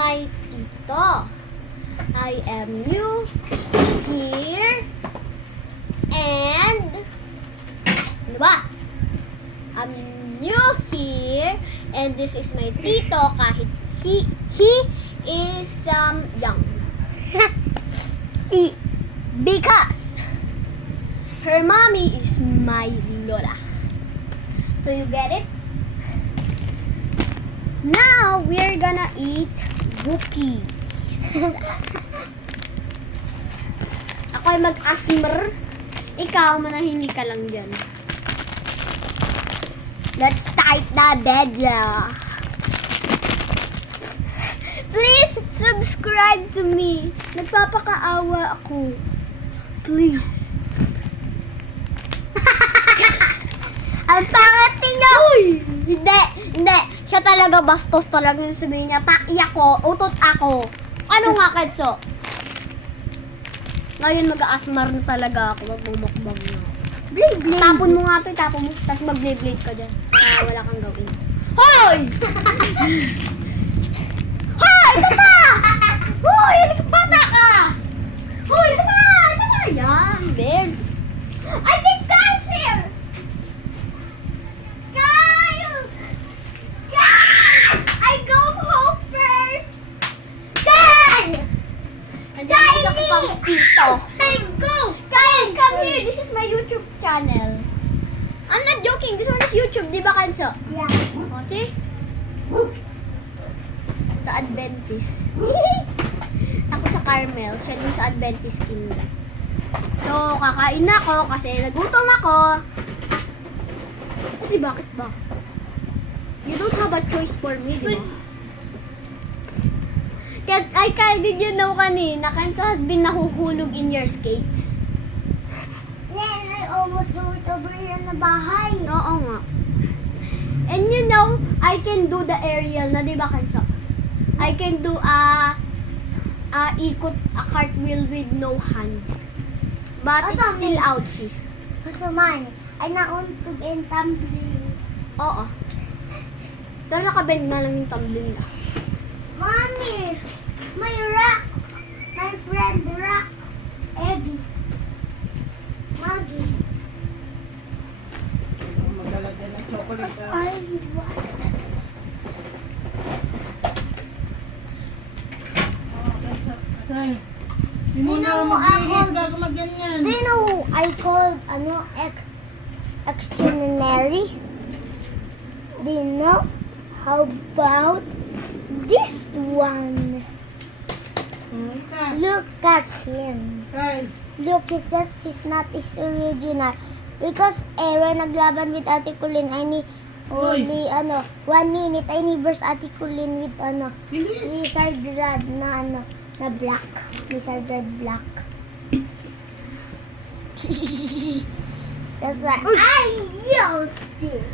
my tito. I am new here. And, ano ba? I'm new here. And this is my tito kahit he is young. Because her mommy is my lola. So you get it? Now we're gonna eat cookies. Ako ay mag-asmr. Ikaw, manahimik ka lang dyan. Let's start the video. Please subscribe to me. Nagpapakaawa ako. Please. Ang pangat niya! Uy! Hindi. Siya talaga bastos talaga yung sabihin niya. Paiyak ko, utot ako. Ano nga, Ketso? Ngayon mag-aasmar na talaga ako. Magmumukbang na. Blade. Tapon mo nga ito, tapon mo. Tapos mag-blade ka dyan. Para wala kang gawin. Hoy! Hoy! Ito pa! Hoy! Bata ka! Hoy! Ito pa! Yan, Blade. I think cancer! Kyle! I go home first! Dad! Andiyan isa ko pang tito. Go! Kyle, come here! This is my YouTube channel. I'm not joking. This one is YouTube. Di ba, Kanso? Yeah. O, see? Sa Adventist. Ako sa Carmel. Siya dun sa Adventist Kingdom. So, kakain na ako kasi nagutom ako. Kasi bakit ba? You don't have a choice for me, di ba? Kyle, did you know kanina, Kanso has been nahuhulog in your skates? Then I almost do it over here in the bahay. Oo nga. And you know, I can do the aerial na, di ba, Kanso? I can do ikot, a cartwheel with no hands. But it's still ouchy. Gusto man, ay nauntog and tumbling. Oo. Pero nakabend na lang yung tumbling na. Mommy, my rock. My friend rock. Eddie. Maggie. Maglalagay ng chocolate ka. Ay, what? Tay, hindi mo na magbihis bago magganyan. Do you know who I called extraordinary? Do you know? How about this one? Look at him. Tay, Look, he's not his original. Because when naglaban with Ate Kulin, I need Oy. only 1 minute. I need verse Ate Kulin with bilis. Wizard Rod na na black. Wizard Rod black. That's why I used it.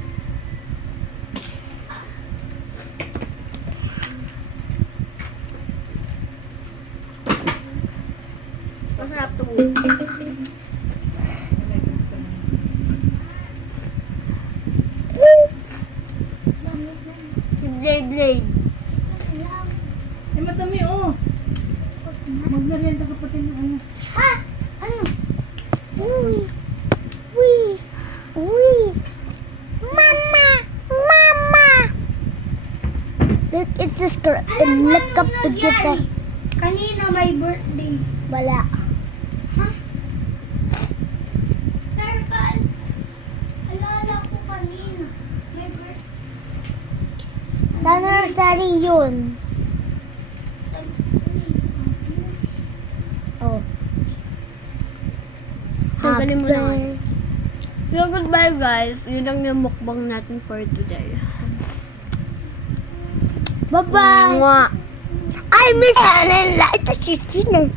Masarap to ulit. Si Blade. Eh, madami oh. Magmerienda ka pati ng ano. Ah! Ano? Uy! Uy! Mama! Mama! Look, it's just look up to get the... Kanina my birthday. Wala. Huh? Tarkan! Alala ko kanina. My birthday. Sa nursery yun. Oh. Tanggalin mo na. So, goodbye guys. Yun lang yung mukbang natin for today. Bye-bye! Mwah! I miss Helen like the chicken.